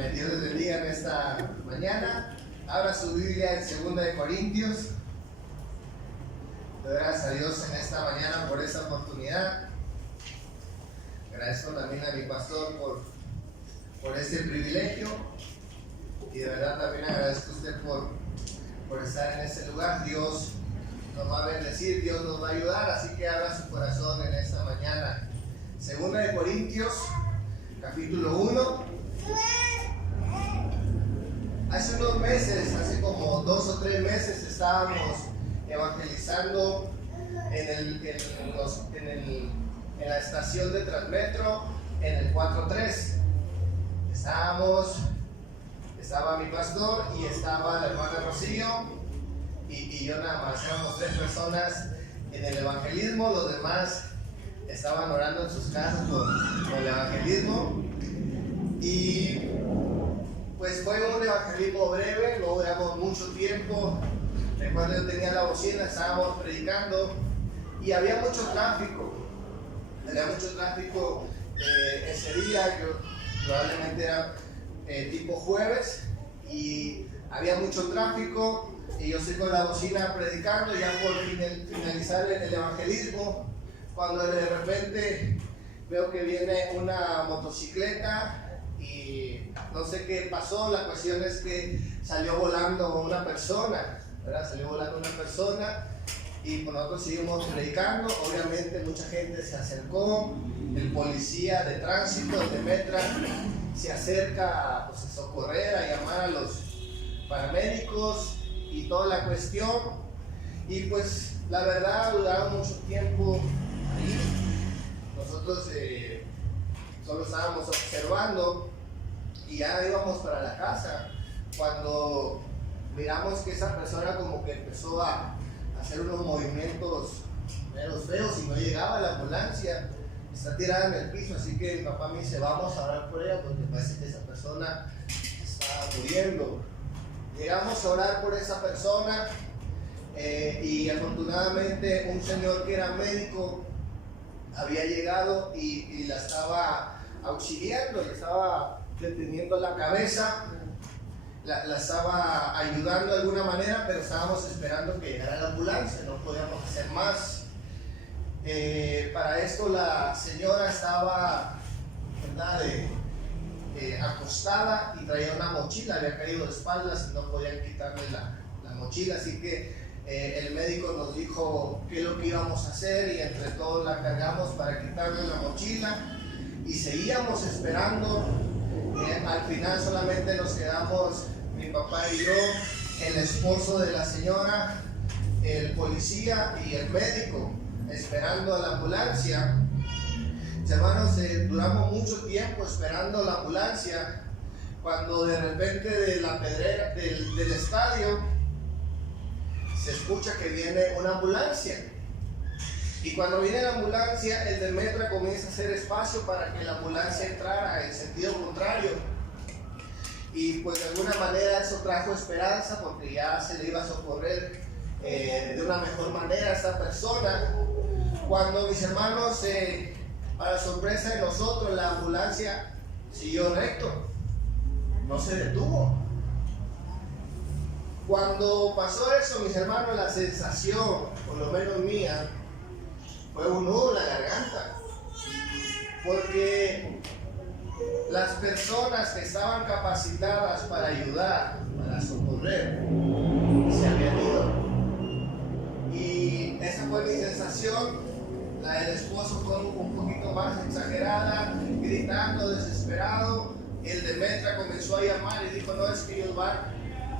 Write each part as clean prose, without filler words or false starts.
Amén. Dios les bendiga en esta mañana. Abra su Biblia en 2 de Corintios. Doy gracias a Dios en esta mañana por esta oportunidad. Agradezco también a mi pastor por este privilegio. Y de verdad también agradezco a usted por estar en este lugar. Dios nos va a bendecir, Dios nos va a ayudar. Así que abra su corazón en esta mañana. 2 de Corintios, capítulo 1. Hace unos meses, hace como 2 o 3 meses, estábamos evangelizando en la estación de Transmetro, en el 4-3. Estaba mi pastor y estaba la hermana Rocío y yo nada más. Éramos 3 personas en el evangelismo. Los demás estaban orando en sus casas por el evangelismo. Y pues fue un evangelismo breve, no duramos mucho tiempo. Recuerdo yo tenía la bocina, estábamos predicando y había mucho tráfico. Ese día, probablemente era tipo jueves, y había mucho tráfico y yo estoy con la bocina predicando ya por finalizar el evangelismo, cuando de repente veo que viene una motocicleta y no sé qué pasó. La cuestión es que salió volando una persona, ¿verdad? Y pues nosotros seguimos predicando. Obviamente mucha gente se acercó, el policía de tránsito de Metra se acerca pues, a socorrer, a llamar a los paramédicos y toda la cuestión. Y pues la verdad duraron mucho tiempo ahí. Nosotros solo estábamos observando y ya íbamos para la casa cuando miramos que esa persona como que empezó a hacer unos movimientos menos feos y no llegaba la ambulancia. Está tirada en el piso, así que mi papá me dice: vamos a orar por ella porque parece que esa persona está muriendo. Llegamos a orar por esa persona y afortunadamente un señor que era médico había llegado y la estaba auxiliando, le estaba deteniendo la cabeza, la estaba ayudando de alguna manera, pero estábamos esperando que llegara la ambulancia, no podíamos hacer más. Para esto la señora estaba, ¿verdad?, acostada y traía una mochila, había caído de espaldas y no podían quitarle la mochila, así que el médico nos dijo qué es lo que íbamos a hacer y entre todos la cargamos para quitarle la mochila y seguíamos esperando. Al final solamente nos quedamos mi papá y yo, el esposo de la señora, el policía y el médico esperando a la ambulancia. Hermanos, duramos mucho tiempo esperando la ambulancia cuando de repente de la pedrera del estadio se escucha que viene una ambulancia. Y cuando viene la ambulancia, el de Metra comienza a hacer espacio para que la ambulancia entrara en sentido contrario. Y pues de alguna manera eso trajo esperanza porque ya se le iba a socorrer de una mejor manera a esta persona. Cuando, mis hermanos, para sorpresa de nosotros, la ambulancia siguió recto, no se detuvo. Cuando pasó eso, mis hermanos, la sensación, por lo menos mía, fue un nudo en la garganta, porque las personas que estaban capacitadas para ayudar, para socorrer, se habían ido. Y esa fue mi sensación. La del esposo fue un poquito más exagerada, gritando, desesperado. El de Metra comenzó a llamar y dijo: no, es que ellos van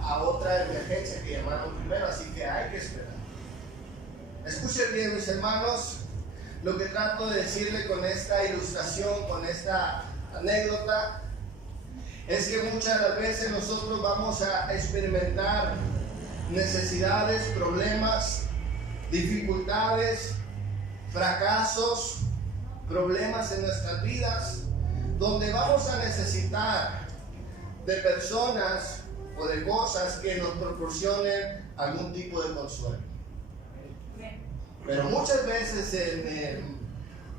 a otra emergencia que llamaron primero, así que hay que esperar. Escuchen bien, mis hermanos, lo que trato de decirle con esta ilustración, con esta anécdota, es que muchas de las veces nosotros vamos a experimentar necesidades, problemas, dificultades, fracasos, problemas en nuestras vidas, donde vamos a necesitar de personas o de cosas que nos proporcionen algún tipo de consuelo. Pero muchas veces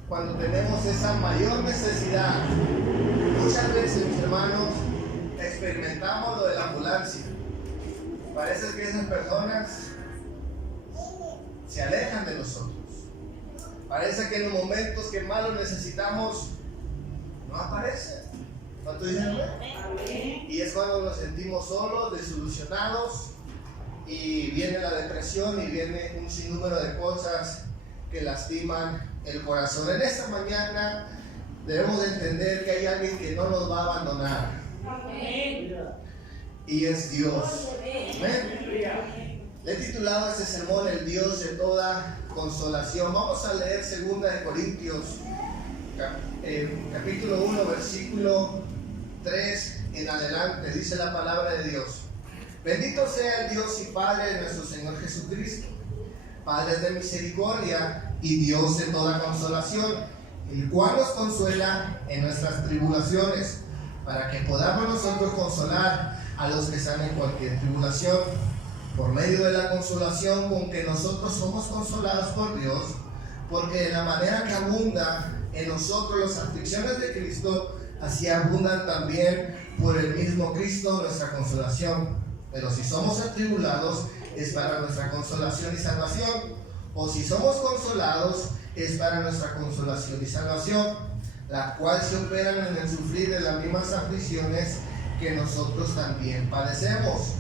cuando tenemos esa mayor necesidad, muchas veces, mis hermanos, necesitamos lo de la ambulancia. Parece que esas personas se alejan de nosotros. Parece que en los momentos que más lo necesitamos, no aparecen. ¿Cuánto dicen amén? Y es cuando nos sentimos solos, desilusionados, y viene la depresión y viene un sinnúmero de cosas que lastiman el corazón. En esta mañana debemos de entender que hay alguien que no nos va a abandonar. Amén. Y es Dios. Amén. Le he titulado a este sermón El Dios de toda consolación. Vamos a leer 2 Corintios capítulo 1 versículo 3 en adelante. Dice la palabra de Dios: bendito sea el Dios y Padre de nuestro Señor Jesucristo, Padre de misericordia y Dios de toda consolación, el cual nos consuela en nuestras tribulaciones, para que podamos nosotros consolar a los que están en cualquier tribulación, por medio de la consolación con que nosotros somos consolados por Dios, porque de la manera que abunda en nosotros las aflicciones de Cristo, así abundan también por el mismo Cristo nuestra consolación. Pero si somos atribulados, es para nuestra consolación y salvación, o si somos consolados, es para nuestra consolación y salvación, la cual se operan en el sufrir de las mismas aflicciones que nosotros también padecemos.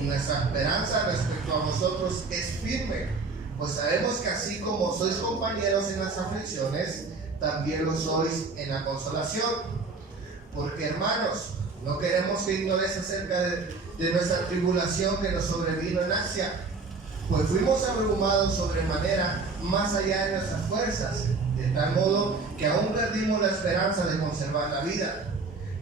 Y nuestra esperanza respecto a vosotros es firme, pues sabemos que así como sois compañeros en las aflicciones, también lo sois en la consolación. Porque, hermanos, no queremos que ignoréis acerca de nuestra tribulación que nos sobrevino en Asia, pues fuimos abrumados sobremanera más allá de nuestras fuerzas, de tal modo que aún perdimos la esperanza de conservar la vida.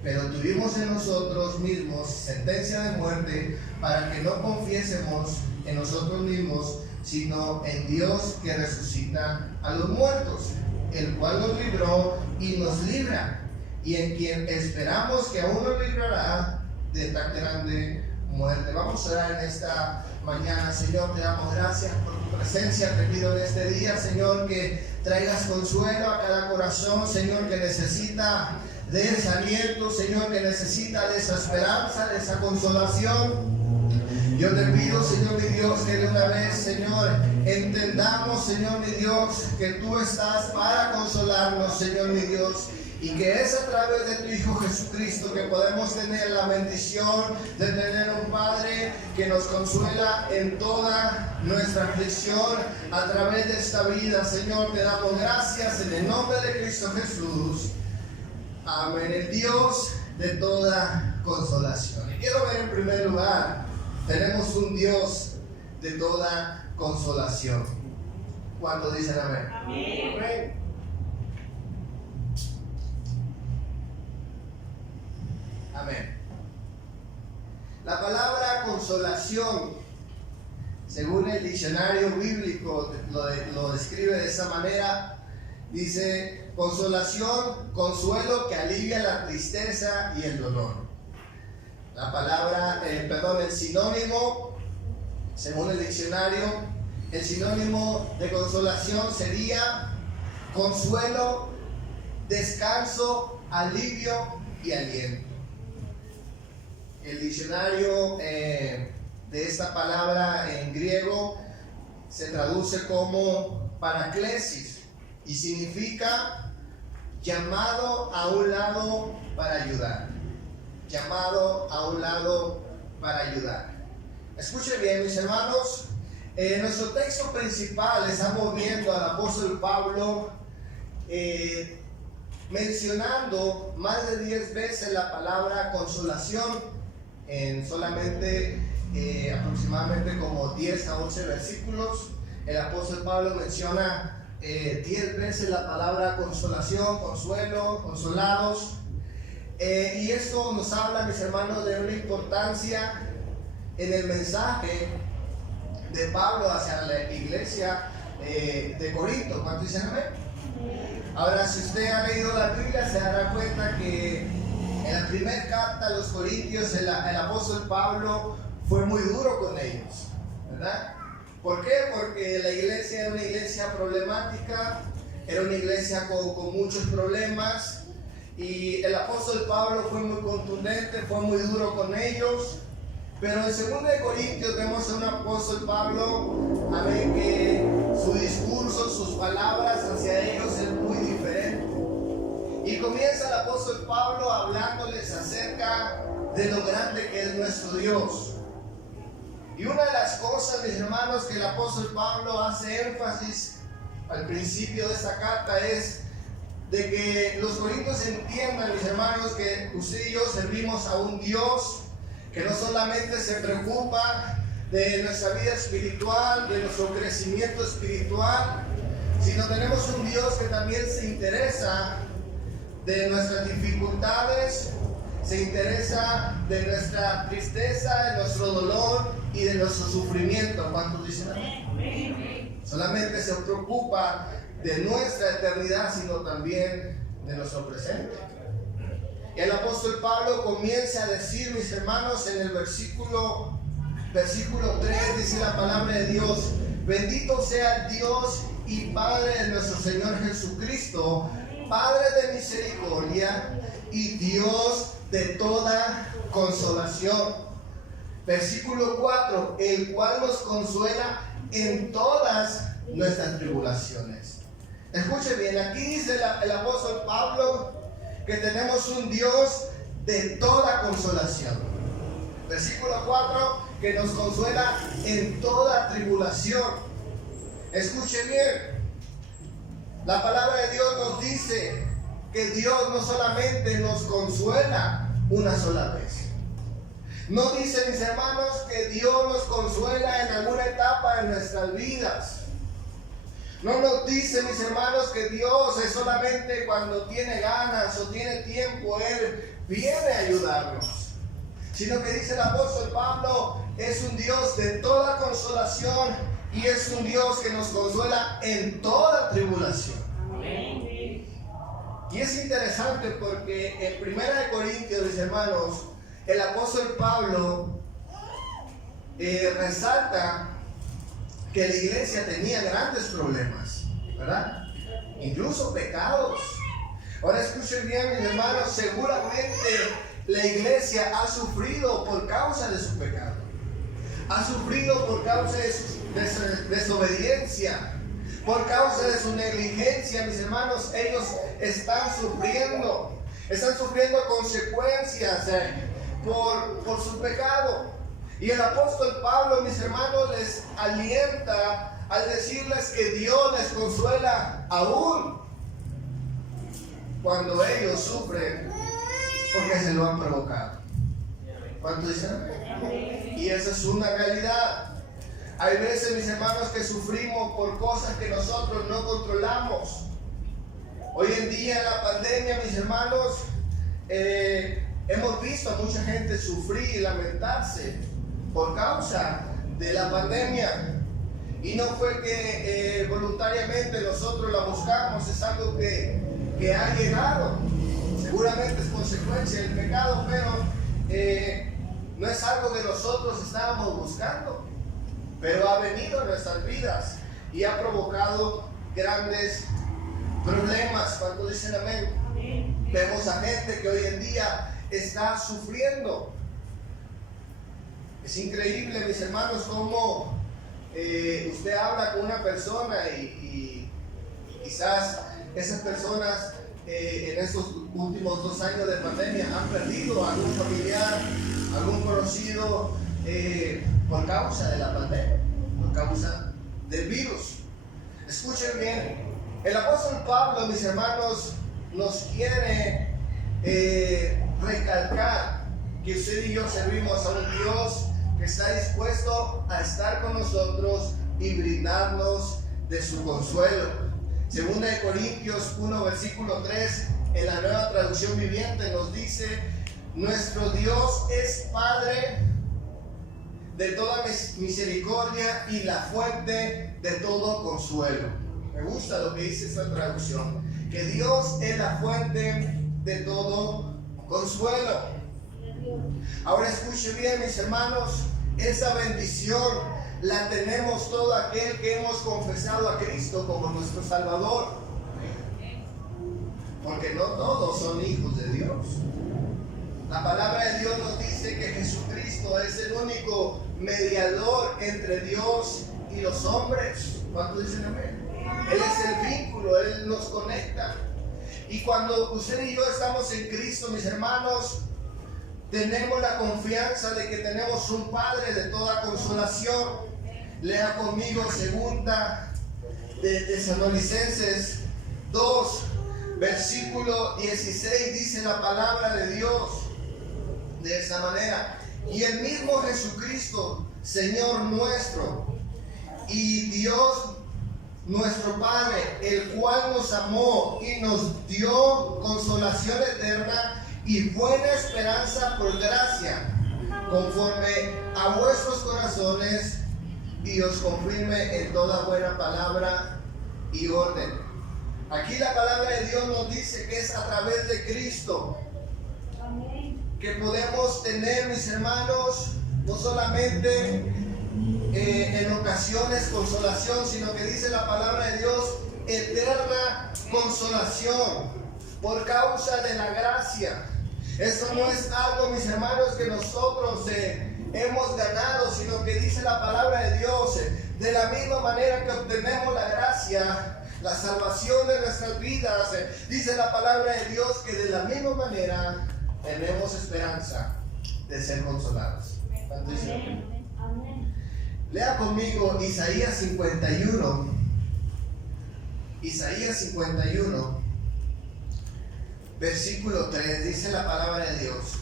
Pero tuvimos en nosotros mismos sentencia de muerte, para que no confiésemos en nosotros mismos, sino en Dios que resucita a los muertos, el cual nos libró y nos libra, y en quien esperamos que aún nos librará de tan grande muerte. Vamos a orar en esta mañana. Señor, te damos gracias por tu presencia. Te pido en este día, Señor, que traigas consuelo a cada corazón, Señor, que necesita de ese aliento, Señor, que necesita de esa esperanza, de esa consolación. Yo te pido, Señor mi Dios, que de una vez, Señor, entendamos, Señor mi Dios, que tú estás para consolarnos, Señor mi Dios, y que es a través de tu Hijo Jesucristo que podemos tener la bendición de tener un Padre que nos consuela en toda nuestra aflicción a través de esta vida. Señor, te damos gracias en el nombre de Cristo Jesús. Amén. El Dios de toda consolación. Y quiero ver en primer lugar, tenemos un Dios de toda consolación. ¿Cuántos dicen amén? Amén. Amén. Amén. La palabra consolación, según el diccionario bíblico, lo describe de esa manera. Dice: consolación, consuelo que alivia la tristeza y el dolor. La palabra, el sinónimo, según el diccionario, el sinónimo de consolación sería consuelo, descanso, alivio y aliento. El diccionario de esta palabra en griego se traduce como paraklesis y significa llamado a un lado para ayudar. Llamado a un lado para ayudar. Escuchen bien, mis hermanos. Nuestro texto principal, estamos viendo al apóstol Pablo mencionando más de 10 veces la palabra consolación en solamente aproximadamente como 10 a 11 versículos. El apóstol Pablo menciona 10 veces la palabra consolación, consuelo, consolados. Y esto nos habla, mis hermanos, de una importancia en el mensaje de Pablo hacia la iglesia de Corinto. ¿Cuántos dicen amén? Ahora, si usted ha leído la Biblia, se dará cuenta que en la primera carta a los Corintios el apóstol Pablo fue muy duro con ellos, ¿verdad? ¿Por qué? Porque la iglesia era una iglesia problemática, era una iglesia con muchos problemas, Y el apóstol Pablo fue muy contundente, fue muy duro con ellos. Pero en 2 Corintios vemos a un apóstol Pablo, amén, que su discurso, sus palabras hacia ellos es muy diferente. Y comienza el apóstol Pablo hablándoles acerca de lo grande que es nuestro Dios. Y una de las cosas, mis hermanos, que el apóstol Pablo hace énfasis al principio de esta carta es de que los corintios entiendan, mis hermanos, que usted y yo servimos a un Dios que no solamente se preocupa de nuestra vida espiritual, de nuestro crecimiento espiritual, sino tenemos un Dios que también se interesa de nuestras dificultades, se interesa de nuestra tristeza, de nuestro dolor y de nuestro sufrimiento. ¿Cuántos dicen amén? Solamente se preocupa de nuestra eternidad, sino también de nuestro presente. Y el apóstol Pablo comienza a decir, mis hermanos, en el versículo 3, dice la palabra de Dios: bendito sea Dios y Padre de nuestro Señor Jesucristo, Padre de misericordia y Dios de toda consolación. Versículo 4, el cual nos consuela en todas nuestras tribulaciones. Escuche bien, aquí dice el apóstol Pablo que tenemos un Dios de toda consolación. Versículo 4, que nos consuela en toda tribulación. Escuche bien, la palabra de Dios nos dice que Dios no solamente nos consuela una sola vez. No dice, mis hermanos, que Dios nos consuela en alguna etapa de nuestras vidas. No nos dice, mis hermanos, que Dios es solamente cuando tiene ganas o tiene tiempo, Él viene a ayudarnos. Sino que dice el apóstol Pablo, es un Dios de toda consolación y es un Dios que nos consuela en toda tribulación. Amén. Y es interesante porque en 1 Corintios, mis hermanos, el apóstol Pablo resalta que la iglesia tenía grandes problemas, ¿verdad? Incluso pecados. Ahora escuchen bien, mis hermanos, seguramente la iglesia ha sufrido por causa de su pecado. Ha sufrido por causa de su desobediencia, por causa de su negligencia, mis hermanos. Ellos están sufriendo consecuencias por su pecado. Y el apóstol Pablo, mis hermanos, les alienta al decirles que Dios les consuela aún cuando ellos sufren porque se lo han provocado. ¿Cuánto dicen? Y esa es una realidad. Hay veces, mis hermanos, que sufrimos por cosas que nosotros no controlamos. Hoy en día, en la pandemia, mis hermanos, hemos visto a mucha gente sufrir y lamentarse por causa de la pandemia. Y no fue que voluntariamente nosotros la buscamos, es algo que ha llegado. Seguramente es consecuencia del pecado, pero no es algo que nosotros estábamos buscando. Pero ha venido a nuestras vidas y ha provocado grandes problemas. Cuando dicen amén, amén. Vemos a gente que hoy en día está sufriendo. Es increíble, mis hermanos, cómo usted habla con una persona y quizás esas personas en estos últimos 2 años de pandemia han perdido a algún familiar, algún conocido por causa de la pandemia, por causa del virus. Escuchen bien, el apóstol Pablo, mis hermanos, nos quiere recalcar que usted y yo servimos a un Dios que está dispuesto a estar con nosotros y brindarnos de su consuelo. 2 Corintios 1, versículo 3, en la Nueva Traducción Viviente nos dice: nuestro Dios es Padre de toda misericordia y la fuente de todo consuelo. Me gusta lo que dice esta traducción, que Dios es la fuente de todo consuelo. Ahora escuche bien, mis hermanos, esa bendición la tenemos todo aquel que hemos confesado a Cristo como nuestro Salvador. porque no todos son hijos de Dios. La palabra de Dios nos dice que Jesucristo es el único mediador entre Dios y los hombres. ¿Cuántos dicen amén? Él es el vínculo, Él nos conecta. Y cuando usted y yo estamos en Cristo, mis hermanos, tenemos la confianza de que tenemos un Padre de toda consolación. Lea conmigo segunda de Tesalonicenses 2, versículo 16, dice la palabra de Dios de esa manera: y el mismo Jesucristo, Señor nuestro, y Dios nuestro Padre, el cual nos amó y nos dio consolación eterna y buena esperanza por gracia, conforme a vuestros corazones, y os confirme en toda buena palabra y orden. Aquí la palabra de Dios nos dice que es a través de Cristo que podemos tener, mis hermanos, no solamente en ocasiones consolación, sino que dice la palabra de Dios, eterna consolación por causa de la gracia. Eso no es algo, mis hermanos, que nosotros hemos ganado, sino que dice la palabra de Dios, de la misma manera que obtenemos la gracia, la salvación de nuestras vidas, dice la palabra de Dios que de la misma manera tenemos esperanza de ser consolados. Amén. Lea conmigo Isaías 51. Isaías 51, versículo 3, dice la palabra de Dios: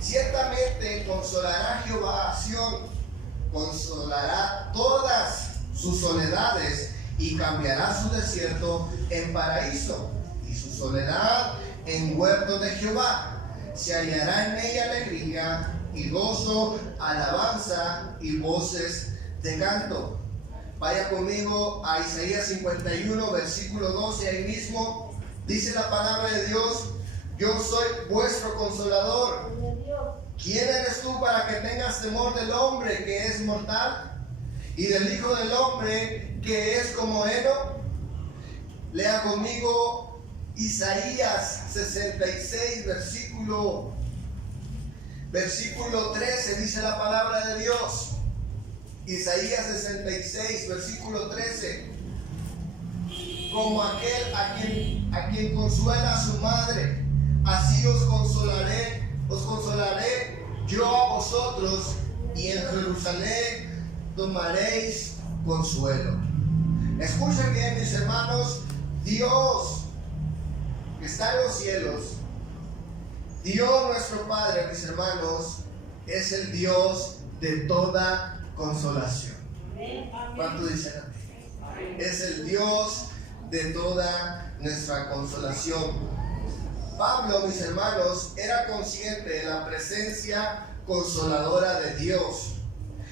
ciertamente consolará Jehová a Sión, consolará todas sus soledades, y cambiará su desierto en paraíso, y su soledad en huerto de Jehová. Se hallará en ella alegría y gozo, alabanza y voces de canto. Vaya conmigo a Isaías 51, versículo 12, ahí mismo dice la palabra de Dios: yo soy vuestro consolador. ¿Quién eres tú para que tengas temor del hombre que es mortal, y del Hijo del Hombre que es como heno? Lea conmigo Isaías 66, versículo 13, dice la palabra de Dios. Isaías 66, versículo 13: como aquel a quien consuela a su madre, así os consolaré yo a vosotros, y en Jerusalén tomaréis consuelo. Escuchen bien, mis hermanos, Dios que está en los cielos, Dios nuestro Padre, mis hermanos, es el Dios de toda consolación. ¿Cuánto dicen amén? Es el Dios de toda nuestra consolación. Pablo, mis hermanos, era consciente de la presencia consoladora de Dios.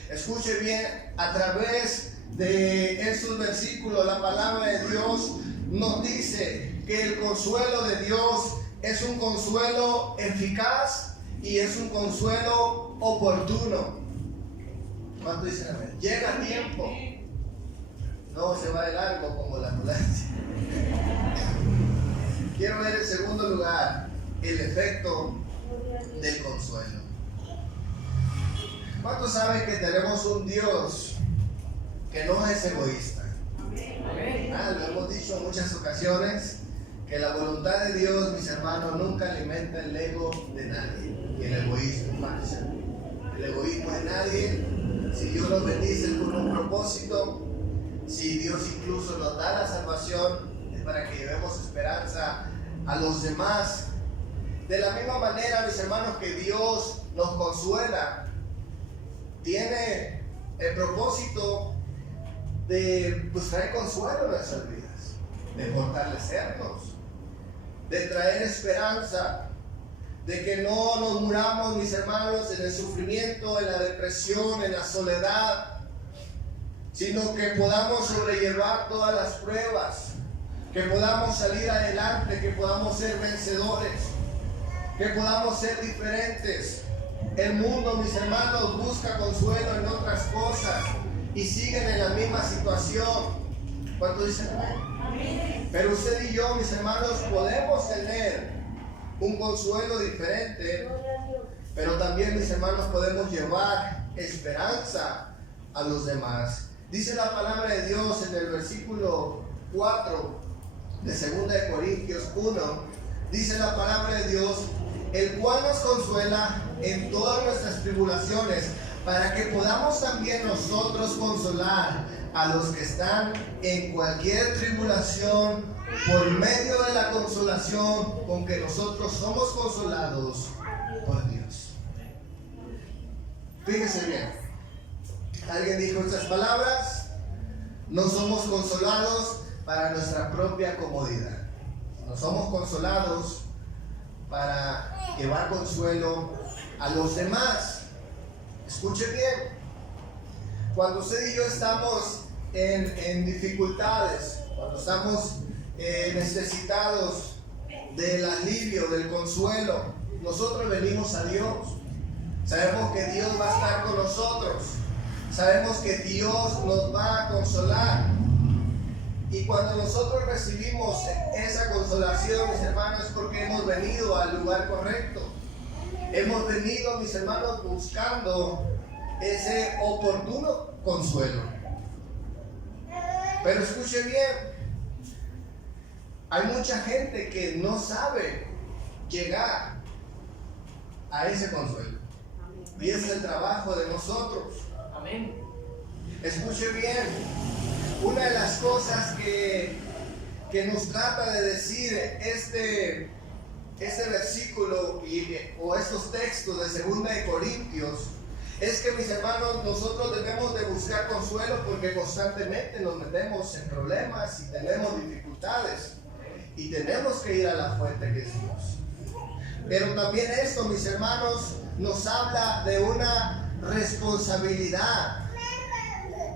Escuche bien, a través de esos versículos, la palabra de Dios nos dice que el consuelo de Dios es un consuelo eficaz y es un consuelo oportuno. ¿Cuánto dicen amén? Llega a tiempo, no se va de largo como la ambulancia. Quiero ver en segundo lugar el efecto del consuelo. ¿Cuántos saben que tenemos un Dios que no es egoísta? Lo hemos dicho en muchas ocasiones, que la voluntad de Dios, mis hermanos, nunca alimenta el ego de nadie, y el egoísmo. El egoísmo de nadie. Si Dios nos bendice con un propósito, si Dios incluso nos da la salvación, es para que llevemos esperanza a los demás. De la misma manera, mis hermanos, que Dios nos consuela, tiene el propósito de traer consuelo en nuestras vidas, de fortalecernos, de traer esperanza, de que no nos muramos, mis hermanos, en el sufrimiento, en la depresión, en la soledad, sino que podamos sobrellevar todas las pruebas, que podamos salir adelante, que podamos ser vencedores, que podamos ser diferentes. El mundo, mis hermanos, busca consuelo en otras cosas y siguen en la misma situación. ¿Cuánto dicen amén? Pero usted y yo, mis hermanos, podemos tener un consuelo diferente, pero también, mis hermanos, podemos llevar esperanza a los demás. Dice la palabra de Dios en el versículo 4 de 2 de Corintios 1, dice la palabra de Dios, el cual nos consuela en todas nuestras tribulaciones, para que podamos también nosotros consolar a los que están en cualquier tribulación por medio de la consolación con que nosotros somos consolados por Dios. Fíjese bien, alguien dijo estas palabras: no somos consolados para nuestra propia comodidad, no somos consolados para llevar consuelo a los demás. Escuche bien, cuando usted y yo estamos en dificultades, cuando estamos necesitados del alivio, del consuelo, nosotros venimos a Dios. Sabemos que Dios va a estar con nosotros, sabemos que Dios nos va a consolar. Y cuando nosotros recibimos esa consolación, mis hermanos, es porque hemos venido al lugar correcto. Hemos venido, mis hermanos, buscando ese oportuno consuelo. Pero escuche bien, hay mucha gente que no sabe llegar a ese consuelo. Y es el trabajo de nosotros. Amén. Escuche bien, una de las cosas que nos trata de decir este versículo o estos textos de 2 de Corintios es que, mis hermanos, nosotros debemos de buscar consuelo porque constantemente nos metemos en problemas y tenemos dificultades y tenemos que ir a la fuente que es Dios. Pero también esto, mis hermanos, nos habla de una responsabilidad.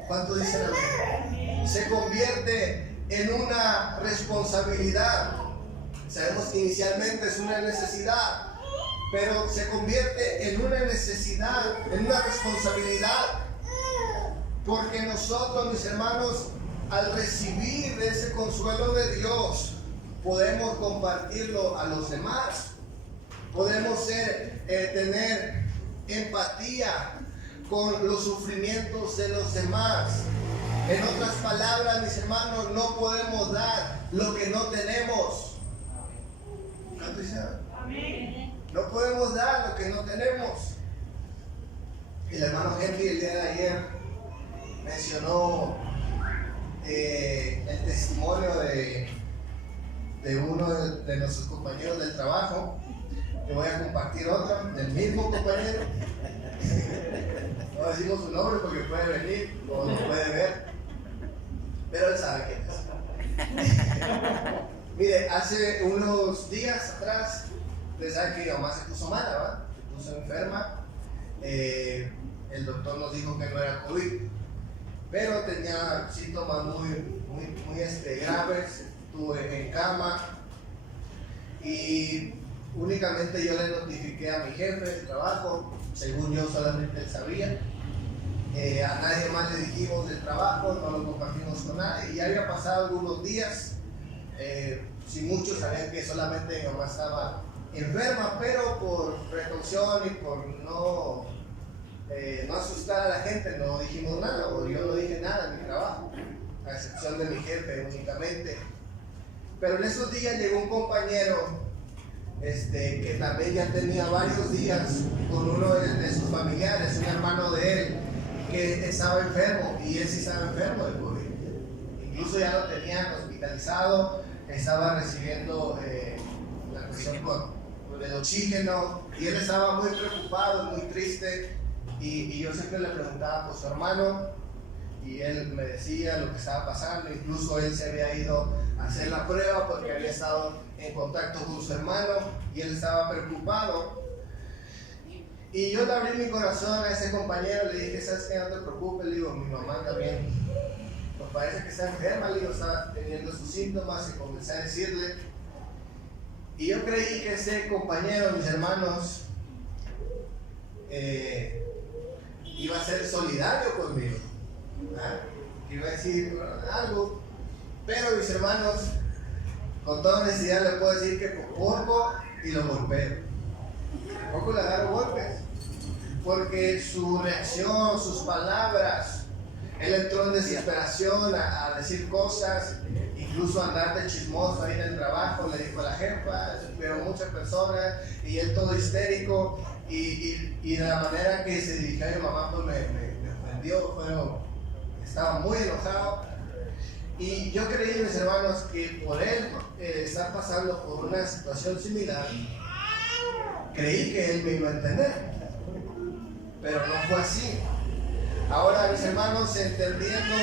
¿Cuánto dicen amén? Se convierte en una responsabilidad. Sabemos que inicialmente es una necesidad, pero se convierte en una necesidad, en una responsabilidad, porque nosotros, mis hermanos, al recibir ese consuelo de Dios, podemos compartirlo a los demás. Podemos tener empatía con los sufrimientos de los demás. En otras palabras, mis hermanos, no podemos dar lo que no tenemos. ¿Cuánto dicen? No podemos dar lo que no tenemos. El hermano Henry el día de ayer mencionó el testimonio de uno de nuestros compañeros del trabajo. Yo voy a compartir otro del mismo compañero. No decimos su nombre porque puede venir o lo puede ver, pero él sabe quién es. Mire, hace unos días atrás, ustedes saben que mi mamá se puso mala, ¿verdad? Se puso enferma. El doctor nos dijo que no era COVID, pero tenía síntomas muy graves. Estuve en cama y únicamente yo le notifiqué a mi jefe de trabajo. Según yo, solamente él sabía. A nadie más le dijimos del trabajo, no lo compartimos con nadie. Y ya había pasado algunos días. Si muchos sabían que solamente mi mamá estaba enferma, pero por precaución y por no asustar a la gente, no dijimos nada, o yo no dije nada en mi trabajo, a excepción de mi jefe únicamente. Pero en esos días llegó un compañero que también ya tenía varios días con uno de sus familiares, un hermano de él, que estaba enfermo, y él sí estaba enfermo de COVID. Incluso ya lo tenían hospitalizado, estaba recibiendo la cuestión con el oxígeno, y él estaba muy preocupado, muy triste, y yo siempre le preguntaba por su hermano, y él me decía lo que estaba pasando. Incluso él se había ido a hacer la prueba porque había estado en contacto con su hermano y él estaba preocupado. Y yo le abrí mi corazón a ese compañero, le dije: ¿sabes qué? No te preocupes, le digo, mi mamá también nos parece que está enferma, le digo, está teniendo sus síntomas, y comencé a decirle. Y yo creí que ese compañero, mis hermanos, iba a ser solidario conmigo. Iba a decir algo, Pero mis hermanos, con toda honestidad le puedo decir que por poco y lo golpeo. Por poco le agarro golpes. Porque su reacción, sus palabras, él entró en desesperación a decir cosas, incluso andar de chismoso ahí en el trabajo, le dijo a la jefa, pero muchas personas, y él todo histérico, y de la manera que se dirigió a mi mamá pues me ofendió, pero estaba muy enojado. Y yo creí, mis hermanos, que por él estar pasando por una situación similar, creí que él me iba a entender, pero no fue así. Ahora, mis hermanos, entendiendo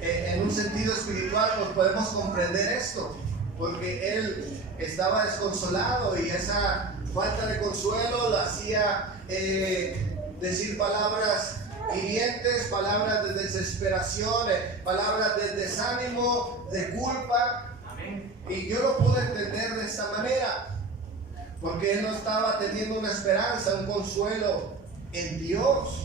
en un sentido espiritual, pues podemos comprender esto, porque él estaba desconsolado y esa falta de consuelo lo hacía decir palabras hirientes, palabras de desesperación, palabras de desánimo, de culpa. Amén. Y yo lo pude entender de esta manera, porque él no estaba teniendo una esperanza, un consuelo en Dios.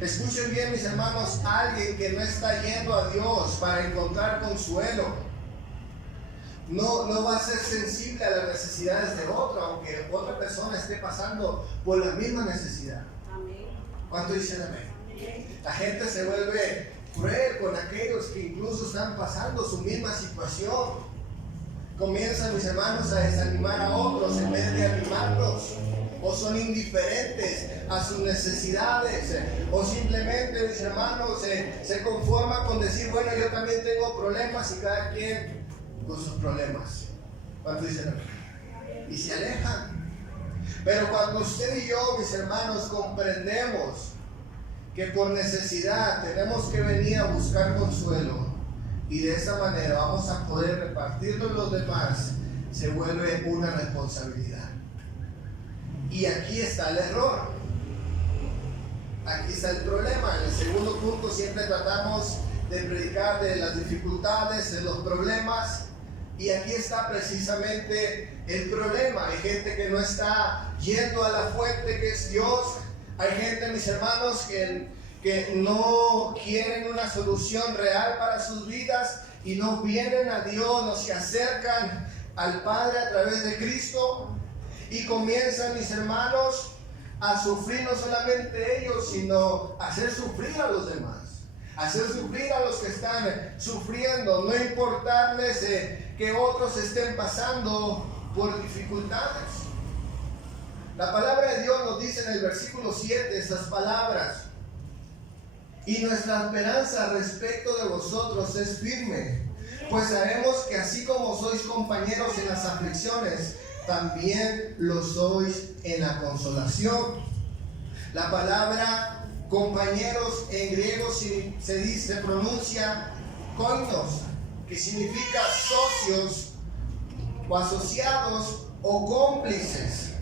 Escuchen bien, mis hermanos, alguien que no está yendo a Dios para encontrar consuelo no va a ser sensible a las necesidades de otro, aunque otra persona esté pasando por la misma necesidad. Amén. ¿Cuánto dicen amén? Amén. La gente se vuelve cruel con aquellos que incluso están pasando su misma situación. Comienzan, mis hermanos, a desanimar a otros en vez de animarlos, o son indiferentes a sus necesidades, o simplemente, mis hermanos, se conforman con decir, bueno, yo también tengo problemas, y cada quien con sus problemas. ¿Cuánto dicen amén? Y se alejan. Pero cuando usted y yo, mis hermanos, comprendemos que por necesidad tenemos que venir a buscar consuelo, y de esa manera vamos a poder repartirlo en los demás, se vuelve una responsabilidad. Y aquí está el error. Aquí está el problema. En el segundo punto siempre tratamos de predicar de las dificultades, de los problemas. Y aquí está precisamente el problema. Hay gente que no está yendo a la fuente que es Dios. Hay gente, mis hermanos, que no quieren una solución real para sus vidas y no vienen a Dios, no se acercan al Padre a través de Cristo, y comienzan, mis hermanos, a sufrir no solamente ellos, sino a hacer sufrir a los demás, hacer sufrir a los que están sufriendo, no importarles que otros estén pasando por dificultades. La palabra de Dios nos dice en el versículo 7 estas palabras: y nuestra esperanza respecto de vosotros es firme, pues sabemos que así como sois compañeros en las aflicciones, también lo sois en la consolación. La palabra compañeros en griego se pronuncia koinos, que significa socios o asociados o cómplices.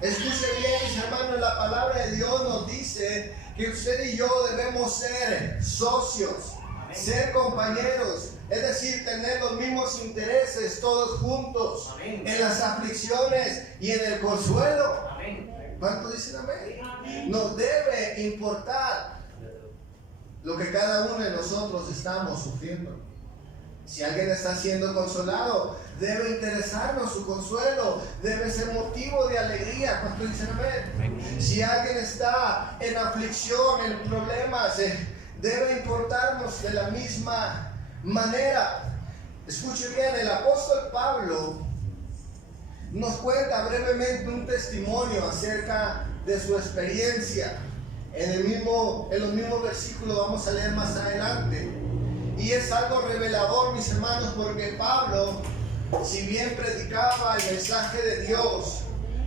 Escuchen bien, mis hermanos, la palabra de Dios nos dice que usted y yo debemos ser socios, ser compañeros, es decir, tener los mismos intereses todos juntos. Amén. En las aflicciones y en el consuelo. Amén. ¿Cuántos dicen amén? Amén? Nos debe importar lo que cada uno de nosotros estamos sufriendo. Si alguien está siendo consolado, debe interesarnos su consuelo, debe ser motivo de alegría. ¿Cuántos dicen amén? Si alguien está en aflicción, en problemas, debe importarnos de la misma manera. Escuche bien, el apóstol Pablo nos cuenta brevemente un testimonio acerca de su experiencia. En los mismos versículos vamos a leer más adelante. Y es algo revelador, mis hermanos, porque Pablo, si bien predicaba el mensaje de Dios,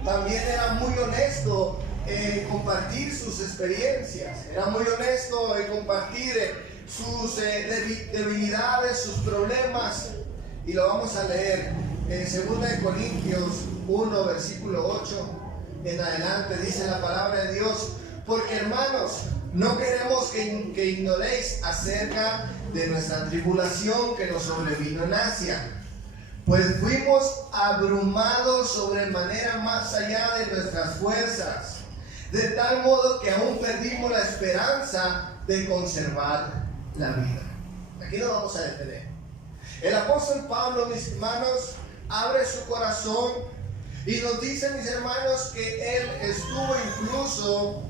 también era muy honesto en compartir sus experiencias. Era muy honesto en compartir sus debilidades, sus problemas. Y lo vamos a leer en 2 Corintios 1, versículo 8 en adelante. Dice la palabra de Dios: porque, hermanos, no queremos que ignoréis acerca de nuestra tribulación que nos sobrevino en Asia, pues fuimos abrumados sobremanera más allá de nuestras fuerzas, de tal modo que aún perdimos la esperanza de conservar la vida. Aquí nos vamos a detener. El apóstol Pablo, mis hermanos, abre su corazón y nos dice, mis hermanos, que él estuvo incluso,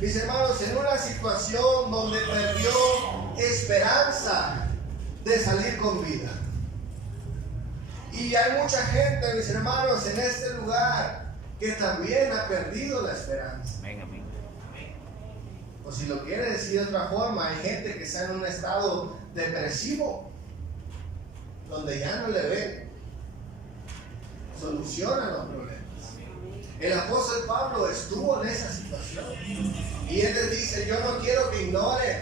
mis hermanos, en una situación donde perdió esperanza de salir con vida. Y hay mucha gente, mis hermanos, en este lugar que también ha perdido la esperanza. Amén. O si lo quiere decir de otra forma, hay gente que está en un estado depresivo, donde ya no le ven solución a los problemas. El apóstol Pablo estuvo en esa situación y él les dice: yo no quiero que ignoren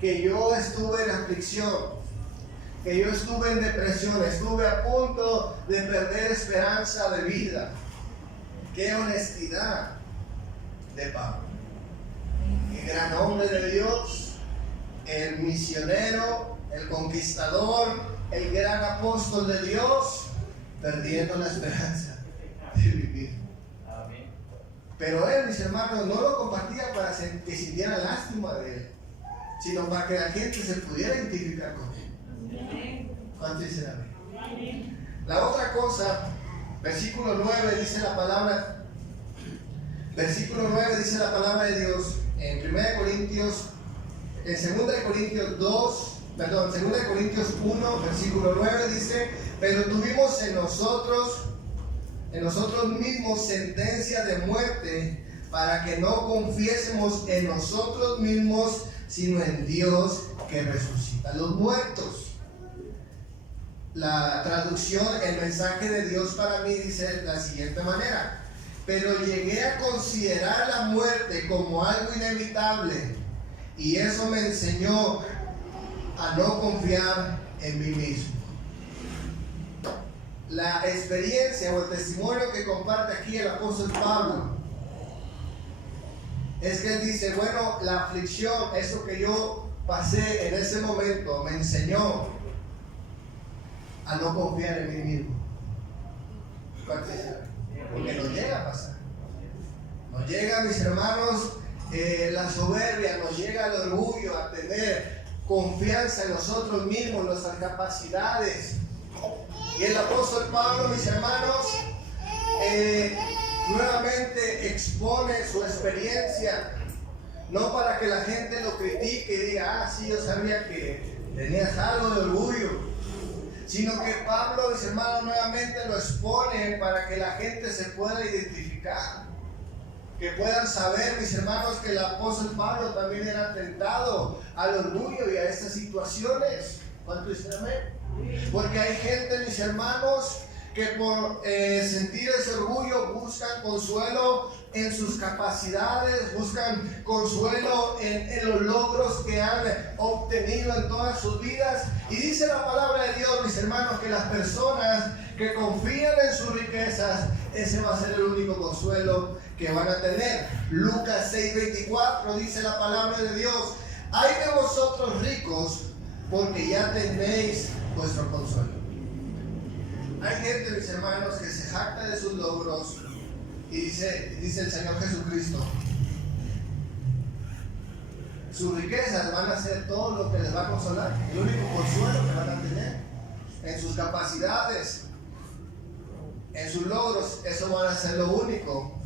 que yo estuve en aflicción, que yo estuve en depresión, estuve a punto de perder esperanza de vida. Qué honestidad de Pablo, qué gran hombre de Dios, el misionero, el conquistador, el gran apóstol de Dios, perdiendo la esperanza de vivir. Pero él, mis hermanos, no lo compartía para que sintiera lástima de él, sino para que la gente se pudiera identificar con él. ¿Cuánto dicen amén? La otra cosa, versículo 9 dice la palabra, versículo 9 dice la palabra de Dios en 2 Corintios 1, versículo 9 dice: pero tuvimos en nosotros mismos sentencia de muerte, para que no confiésemos en nosotros mismos, sino en Dios que resucita a los muertos. La traducción, el mensaje de Dios para mí, dice de la siguiente manera: pero llegué a considerar la muerte como algo inevitable, y eso me enseñó a no confiar en mí mismo. La experiencia o el testimonio que comparte aquí el apóstol Pablo es que él dice: bueno, la aflicción, eso que yo pasé en ese momento, me enseñó a no confiar en mí mismo. Porque nos llega a pasar. Nos llega, mis hermanos, la soberbia, nos llega el orgullo a tener confianza en nosotros mismos, en nuestras capacidades. Y el apóstol Pablo, mis hermanos, nuevamente expone su experiencia, no para que la gente lo critique y diga: ah, sí, yo sabía que tenías algo de orgullo, sino que Pablo, mis hermanos, nuevamente lo expone para que la gente se pueda identificar, que puedan saber, mis hermanos, que el apóstol Pablo también era tentado al orgullo y a estas situaciones. ¿Cuánto dicen amén? Porque hay gente, mis hermanos, que por sentir ese orgullo buscan consuelo en sus capacidades, buscan consuelo en los logros que han obtenido en todas sus vidas. Y dice la palabra de Dios, mis hermanos, que las personas que confían en sus riquezas, ese va a ser el único consuelo que van a tener. Lucas 6:24 dice la palabra de Dios: ay de vosotros ricos, porque ya tenéis vuestro consuelo. Hay gente, mis hermanos, que se jacta de sus logros y dice el Señor Jesucristo: sus riquezas van a ser todo lo que les va a consolar, el único consuelo que van a tener en sus capacidades, en sus logros. Eso van a ser lo único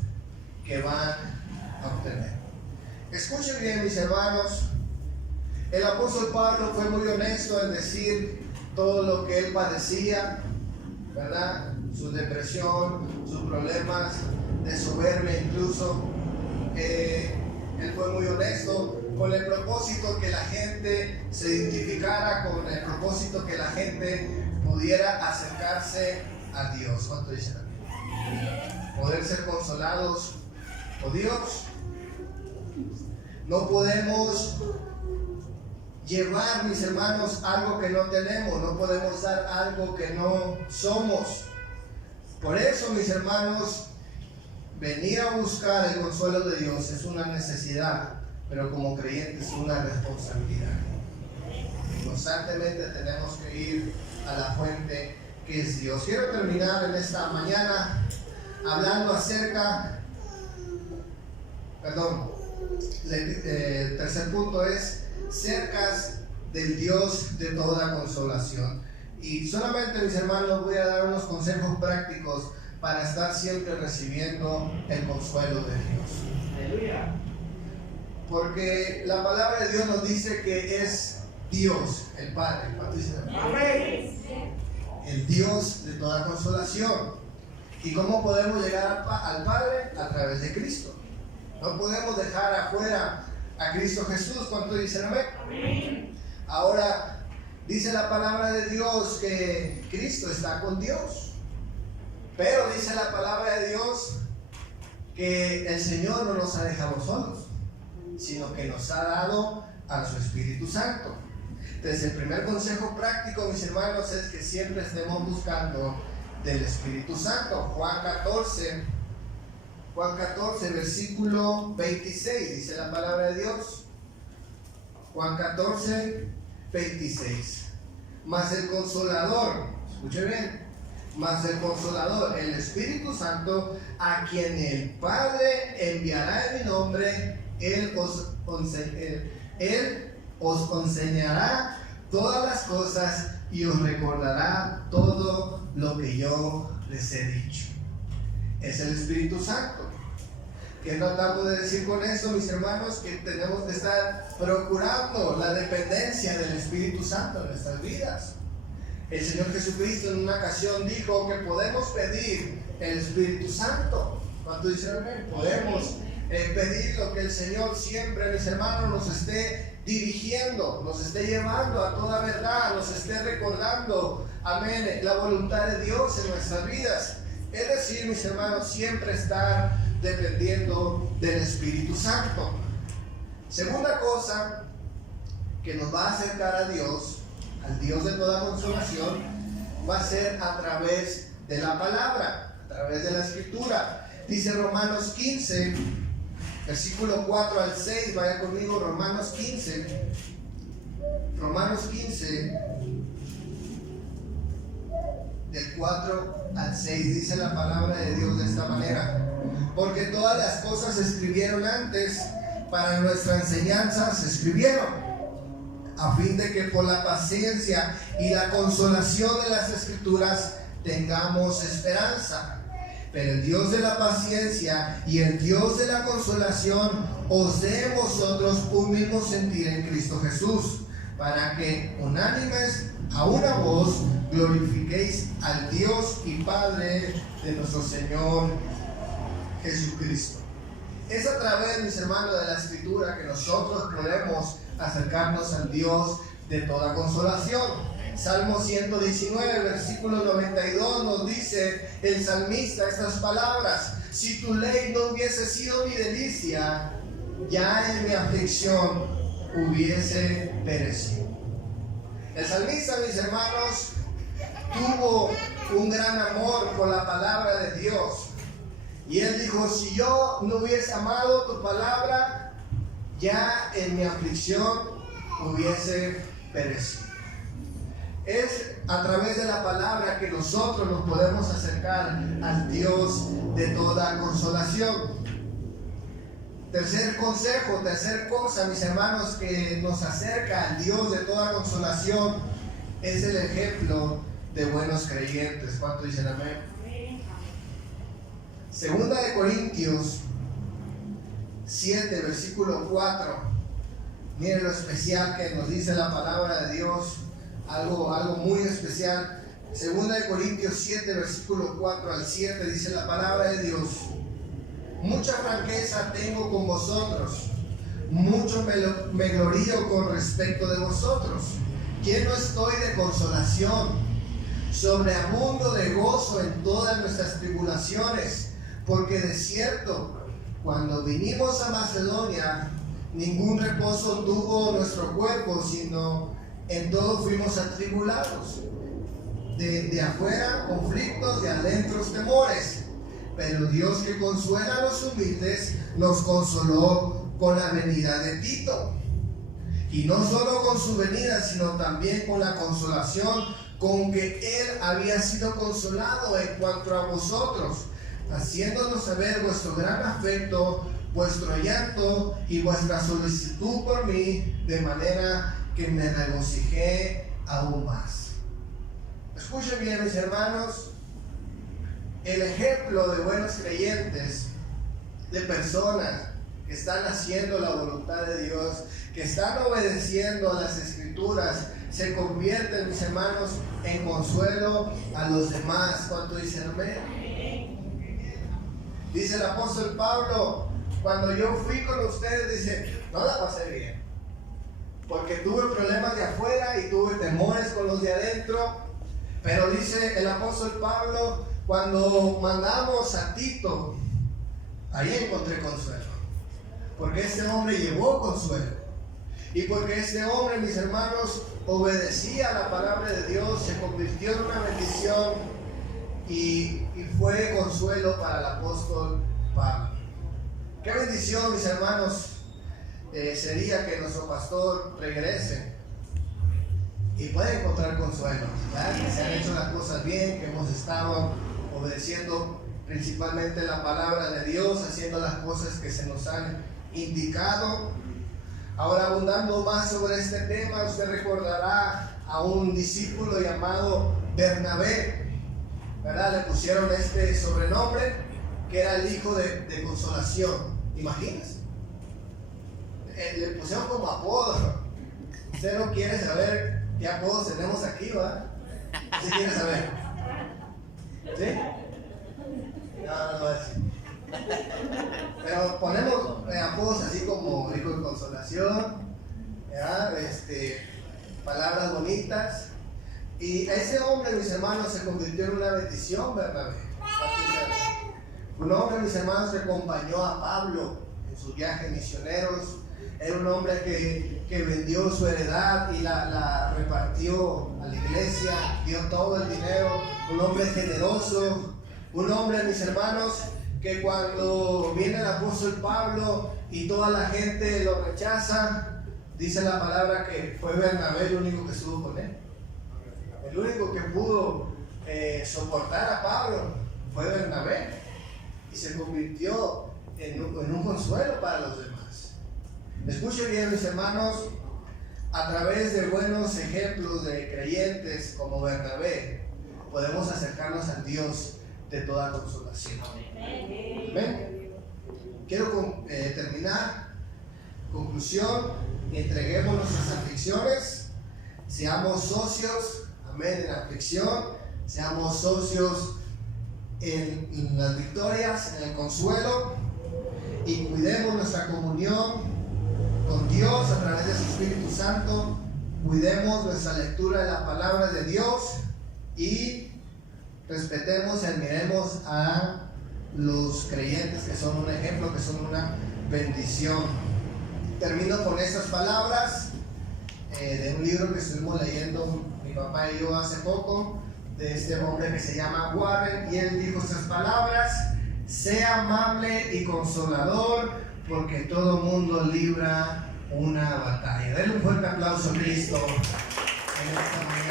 que van a obtener. Escuchen bien, mis hermanos, el apóstol Pablo fue muy honesto en decir todo lo que él padecía, ¿verdad? Su depresión, sus problemas de soberbia incluso. Él fue muy honesto con el propósito que la gente se identificara, con el propósito que la gente pudiera acercarse a Dios. ¿Cuánto dicen aquí? Poder ser consolados por Dios. No podemos llevar, mis hermanos, algo que no tenemos, no podemos dar algo que no somos. Por eso, mis hermanos, venir a buscar el consuelo de Dios es una necesidad, pero como creyentes es una responsabilidad. Constantemente tenemos que ir a la fuente que es Dios. Quiero terminar en esta mañana hablando acerca, el tercer punto es cercas del Dios de toda consolación. Y solamente, mis hermanos, voy a dar unos consejos prácticos para estar siempre recibiendo el consuelo de Dios. Aleluya. Porque la palabra de Dios nos dice que es Dios, el Padre. ¿Cuánto dice? Amén. El Dios de toda consolación. ¿Y cómo podemos llegar al Padre? A través de Cristo. No podemos dejar afuera a Cristo Jesús. ¿Cuánto dicen amén? Amén. Ahora, dice la palabra de Dios que Cristo está con Dios. Pero dice la palabra de Dios que el Señor no nos ha dejado solos, sino que nos ha dado a su Espíritu Santo. Entonces, el primer consejo práctico, mis hermanos, es que siempre estemos buscando del Espíritu Santo. Juan 14, versículo 26, dice la palabra de Dios. Juan 14, 26. Mas el Consolador, escuche bien, mas el Consolador, el Espíritu Santo, a quien el Padre enviará en mi nombre, Él os enseñará todas las cosas y os recordará todo lo que yo les he dicho. Es el Espíritu Santo. ¿Qué tratamos de decir con eso, mis hermanos? Que tenemos que estar procurando la dependencia del Espíritu Santo en nuestras vidas. El Señor Jesucristo en una ocasión dijo que podemos pedir el Espíritu Santo. ¿Cuánto dicen amén? Podemos pedir lo que el Señor siempre, mis hermanos, nos esté dirigiendo, nos esté llevando a toda verdad, nos esté recordando, amén, la voluntad de Dios en nuestras vidas. Es decir, mis hermanos, siempre estar dependiendo del Espíritu Santo. Segunda cosa que nos va a acercar a Dios, al Dios de toda consolación, va a ser a través de la palabra, a través de la Escritura. Dice Romanos 15, versículo 4 al 6, vaya conmigo, Romanos 15, del 4 al 6, dice la palabra de Dios de esta manera: porque todas las cosas se escribieron antes, para nuestra enseñanza se escribieron, a fin de que por la paciencia y la consolación de las Escrituras tengamos esperanza. Pero el Dios de la paciencia y el Dios de la consolación os dé en vosotros un mismo sentir en Cristo Jesús, para que unánimes a una voz glorifiquéis al Dios y Padre de nuestro Señor Jesucristo. Es a través, mis hermanos, de la Escritura que nosotros podemos acercarnos al Dios de toda consolación. Salmo 119, versículo 92 nos dice el salmista estas palabras: si tu ley no hubiese sido mi delicia, ya en mi aflicción hubiese perecido. El salmista, mis hermanos, tuvo un gran amor por la palabra de Dios. Y él dijo: si yo no hubiese amado tu palabra, ya en mi aflicción hubiese perecido. Es a través de la palabra que nosotros nos podemos acercar al Dios de toda consolación. Tercer consejo, tercer cosa, mis hermanos, que nos acerca al Dios de toda consolación, es el ejemplo de buenos creyentes. ¿Cuánto dicen amén? Segunda de Corintios 7, versículo 4. Miren lo especial que nos dice la palabra de Dios. Algo muy especial. Segunda de Corintios 7, versículo 4 al 7, dice la palabra de Dios: mucha franqueza tengo con vosotros, mucho me glorío con respecto de vosotros, lleno estoy de consolación, sobreabundo de gozo en todas nuestras tribulaciones, porque de cierto, cuando vinimos a Macedonia, ningún reposo tuvo nuestro cuerpo, sino en todo fuimos atribulados, de afuera conflictos, de adentro temores. Pero Dios, que consuela a los humildes, nos consoló con la venida de Tito. Y no solo con su venida, sino también con la consolación con que él había sido consolado en cuanto a vosotros, haciéndonos saber vuestro gran afecto, vuestro llanto y vuestra solicitud por mí, de manera que me regocijé aún más. Escuchen bien, mis hermanos, el ejemplo de buenos creyentes, de personas que están haciendo la voluntad de Dios, que están obedeciendo a las Escrituras, se convierten, mis hermanos, en consuelo a los demás. ¿Cuánto dicen amén? Dice el apóstol Pablo, cuando yo fui con ustedes, dice, no la pasé bien, porque tuve problemas de afuera y tuve temores con los de adentro. Pero dice el apóstol Pablo, cuando mandamos a Tito, ahí encontré consuelo, porque este hombre llevó consuelo, y porque este hombre, mis hermanos, obedecía a la palabra de Dios, se convirtió en una bendición y fue consuelo para el apóstol Pablo. Qué bendición, mis hermanos, sería que nuestro pastor regrese y pueda encontrar consuelo, ¿verdad? Que se han hecho las cosas bien, que hemos estado obedeciendo principalmente la palabra de Dios, haciendo las cosas que se nos han indicado. Ahora, abundando más sobre este tema, usted recordará a un discípulo llamado Bernabé, ¿verdad? Le pusieron este sobrenombre, que era el hijo de consolación. ¿Imaginas? Le pusieron como apodo. Usted no quiere saber qué apodos tenemos aquí, ¿verdad? ¿Sí quiere saber? ¿Sí? No voy a decir. Pero ponemos apodos así como hijo de consolación, ¿verdad? Palabras bonitas. Y ese hombre, mis hermanos, se convirtió en una bendición, ¿verdad? Un hombre, mis hermanos, que acompañó a Pablo en sus viajes misioneros. Era un hombre que vendió su heredad y la repartió a la iglesia, dio todo el dinero. Un hombre generoso, un hombre, mis hermanos, que cuando viene el apóstol Pablo y toda la gente lo rechaza, dice la palabra que fue Bernabé el único que estuvo con él. El único que pudo soportar a Pablo fue Bernabé, y se convirtió en un consuelo para los demás. Escuchen bien, mis hermanos, a través de buenos ejemplos de creyentes como Bernabé, podemos acercarnos a Dios de toda consolación. ¿Ven? Quiero terminar. Conclusión: entreguemos nuestras aflicciones, seamos socios, amén, en la aflicción, seamos socios en las victorias, en el consuelo, y cuidemos nuestra comunión con Dios a través de su Espíritu Santo. Cuidemos nuestra lectura de la palabra de Dios y respetemos y admiremos a los creyentes que son un ejemplo, que son una bendición. Termino con estas palabras de un libro que estuvimos leyendo mi papá y yo hace poco, de este hombre que se llama Warren, y él dijo estas palabras: sea amable y consolador, porque todo mundo libra una batalla. Denle un fuerte aplauso a Cristo en esta mañana.